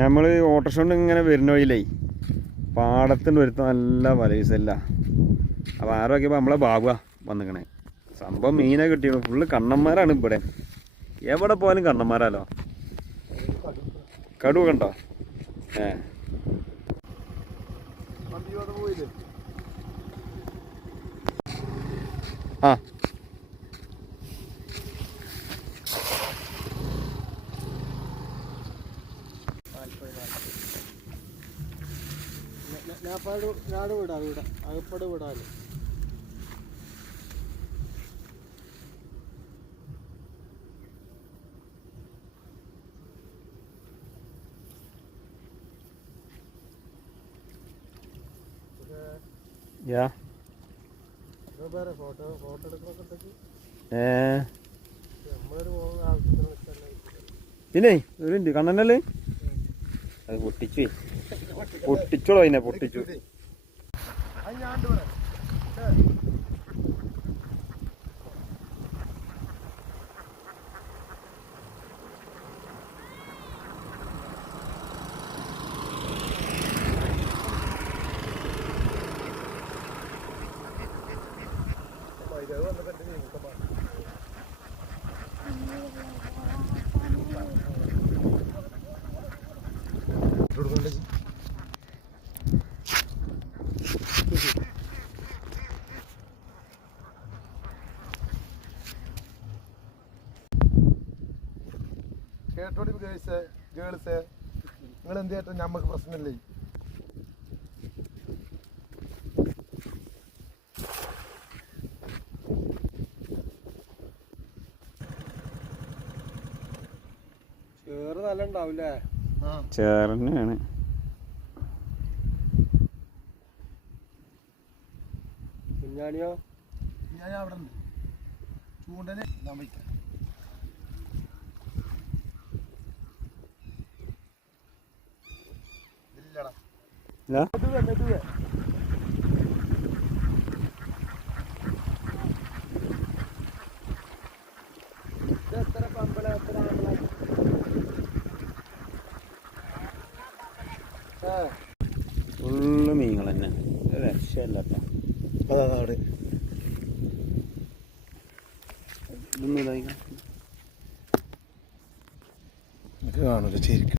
നമ്മൾ ഓട്ടോറിക്ഷ കൊണ്ട് ഇങ്ങനെ വരുന്ന വഴിയിലേ പാടത്തിൻ്റെ ഒരുത്ത നല്ല വലയിസല്ല. അപ്പോൾ ആരോ നോക്കിയപ്പോൾ നമ്മളെ ബാബുവാ വന്നിക്കണേ. സംഭവം മീനെ കിട്ടിയത് ഫുള്ള് കണ്ണന്മാരാണ് ഇവിടെ. എവിടെ പോയാലും കണ്ണന്മാരാലോ. കടുവ കണ്ടോ? ആ നാട് വിടാ അകപ്പട് വിടാല് ഫോട്ടോ എടുക്കണൊക്കെ നമ്മളൊരു ആവശ്യത്തിന് പിന്നെ ഒരു കണ്ണനല്ലേ അത് പൊട്ടിച്ചോളൂ അതിനെ പൊട്ടിച്ചു. കേട്ടോടി ഗേൾസ് നിങ്ങൾ എന്ത് കേട്ടോ ഞമ്മക്ക് പ്രശ്നമില്ലേ. ചേറ് നല്ല ഉണ്ടാവില്ലേ? ചേറന്നെയാണ്. കുഞ്ഞാണിയോ? കുഞ്ഞാണി അവിടെ ഉണ്ട്. ചൂണ്ടനെ ഞാൻ വയ്ക്കാം. ഫുള്ള് മീനുകൾ തന്നെ, രക്ഷയല്ല. അതാണ് ഇതൊന്നും കാണൂല ശരിക്കും.